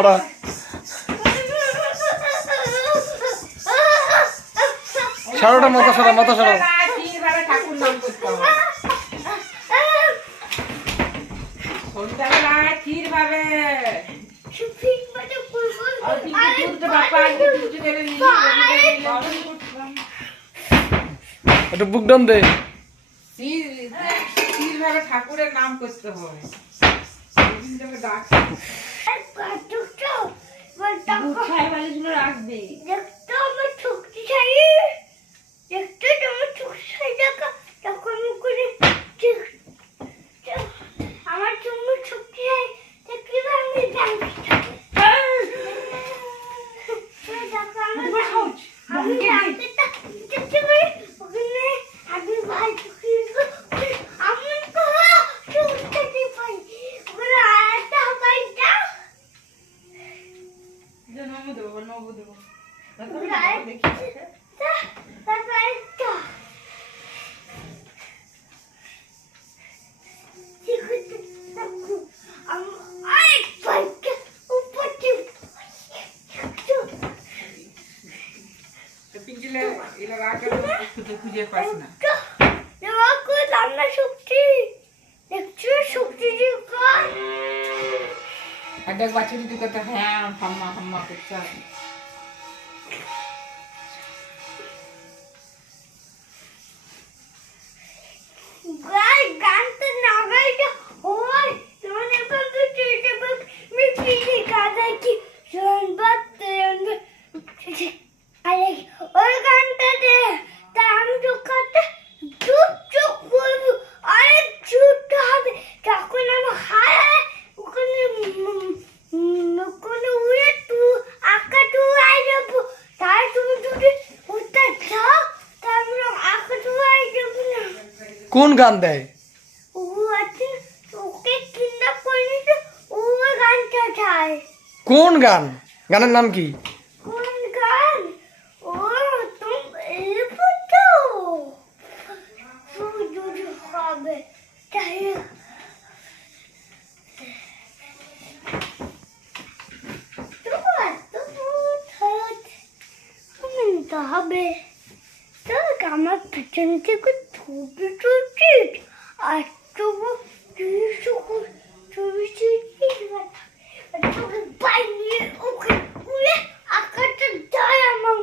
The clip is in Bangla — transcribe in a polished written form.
ওরা সারোটা মাথা সারা মাথা সারা ঠাকুর নাম করতে হবে সন্ধ্যাবেলায় ক্ষীর ভাবে একটু বুক ডান দে ক্ষীর ভাবে ঠাকুরের নাম করতে হবে রাখবে আমার জন্য ছুটি খুঁজে পাস না দেখ বাচ্চা দিদি কত হ্যাঁ হাম্মা হাম্মা করছে কোন গান দেয় কোন গান গানের নাম কি হবে আমার পিছন থেকে ছবি তুলছিস আর তবু ছবি তুলছিস বাইরে ওকে আকাশটা যায় আমার